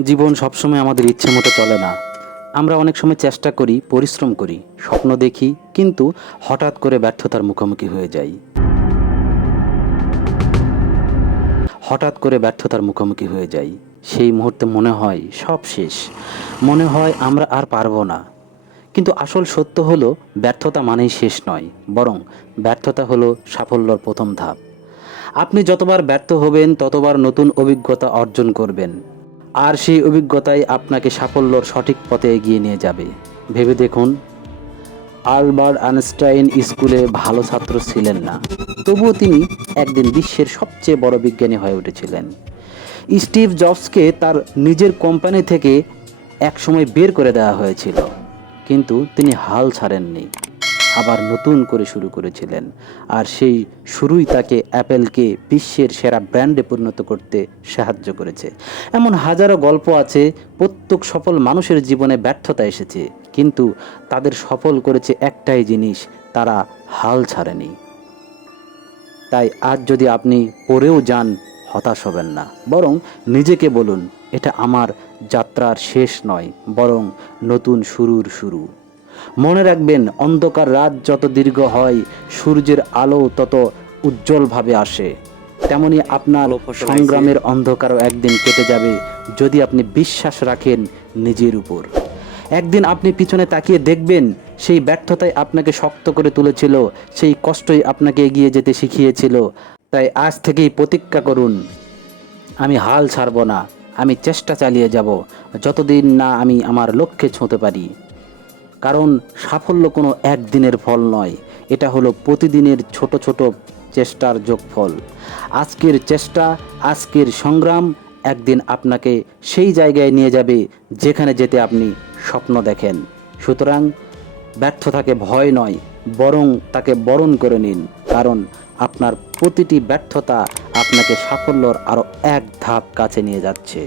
জীবন সবসময় আমাদের ইচ্ছে মতো চলে না। আমরা অনেক সময় চেষ্টা করি, পরিশ্রম করি, স্বপ্ন দেখি, কিন্তু হঠাৎ করে ব্যর্থতার মুখোমুখি হয়ে যাই। হঠাৎ করে ব্যর্থতার মুখোমুখি হয়ে যাই। সেই মুহূর্তে মনে হয় সব শেষ। মনে হয় আমরা আর পারবো না। কিন্তু আসল সত্য হলো ব্যর্থতা মানেই শেষ নয়, বরং ব্যর্থতা হলো সাফল্যর প্রথম ধাপ। আপনি যতবার ব্যর্থ হবেন ততবার নতুন অভিজ্ঞতা অর্জন করবেন। আর সেই অভিজ্ঞতাই আপনাকে সাফল্যর সঠিক পথে এগিয়ে নিয়ে যাবে। ভেবে দেখুন, আলবার্ট আইনস্টাইন স্কুলে ভালো ছাত্র ছিলেন না, তবুও তিনি একদিন বিশ্বের সবচেয়ে বড় বিজ্ঞানী হয়ে উঠেছিলেন। স্টিভ জবসকে তার নিজের কোম্পানি থেকে একসময় বের করে দেওয়া হয়েছিল, কিন্তু তিনি হাল ছাড়েননি, আবার নতুন করে শুরু করেছিলেন। আর সেই শুরুই তাকে অ্যাপেলকে বিশ্বের সেরা ব্র্যান্ডে পরিণত করতে সাহায্য করেছে। এমন হাজারো গল্প আছে। প্রত্যেক সফল মানুষের জীবনে ব্যর্থতা এসেছে, কিন্তু তাদের সফল করেছে একটাই জিনিস, তারা হাল ছাড়েনি। তাই আজ যদি আপনি পড়েও যান, হতাশ হবেন না, বরং নিজেকে বলুন, এটা আমার যাত্রার শেষ নয়, বরং নতুন শুরুর শুরু। মনে রাখবেন, অন্ধকার রাত যত দীর্ঘ হয়, সূর্যের আলো তত উজ্জ্বলভাবে আসে। তেমনি আপনার সংগ্রামের অন্ধকারও একদিন কেটে যাবে, যদি আপনি বিশ্বাস রাখেন নিজের উপর। একদিন আপনি পিছনে তাকিয়ে দেখবেন, সেই ব্যর্থতাই আপনাকে শক্ত করে তুলেছিল, সেই কষ্টই আপনাকে এগিয়ে যেতে শিখিয়েছিল। তাই আজ থেকেই প্রতিজ্ঞা করুন, আমি হাল ছাড়ব না, আমি চেষ্টা চালিয়ে যাব, যতদিন না আমি আমার লক্ষ্যে ছুঁতে পারি। কারণ সাফল্য কোনো একদিনের ফল নয়, এটা হলো প্রতিদিনের ছোট ছোট চেষ্টার যোগফল। আজকের চেষ্টা, আজকের সংগ্রাম একদিন আপনাকে সেই জায়গায় নিয়ে যাবে যেখানে যেতে আপনি স্বপ্ন দেখেন। সুতরাং ব্যর্থতাকে ভয় নয়, বরং তাকে বরণ করে নিন, কারণ আপনার প্রতিটি ব্যর্থতা আপনাকে সাফল্যর আরও এক ধাপ কাছে নিয়ে যাচ্ছে।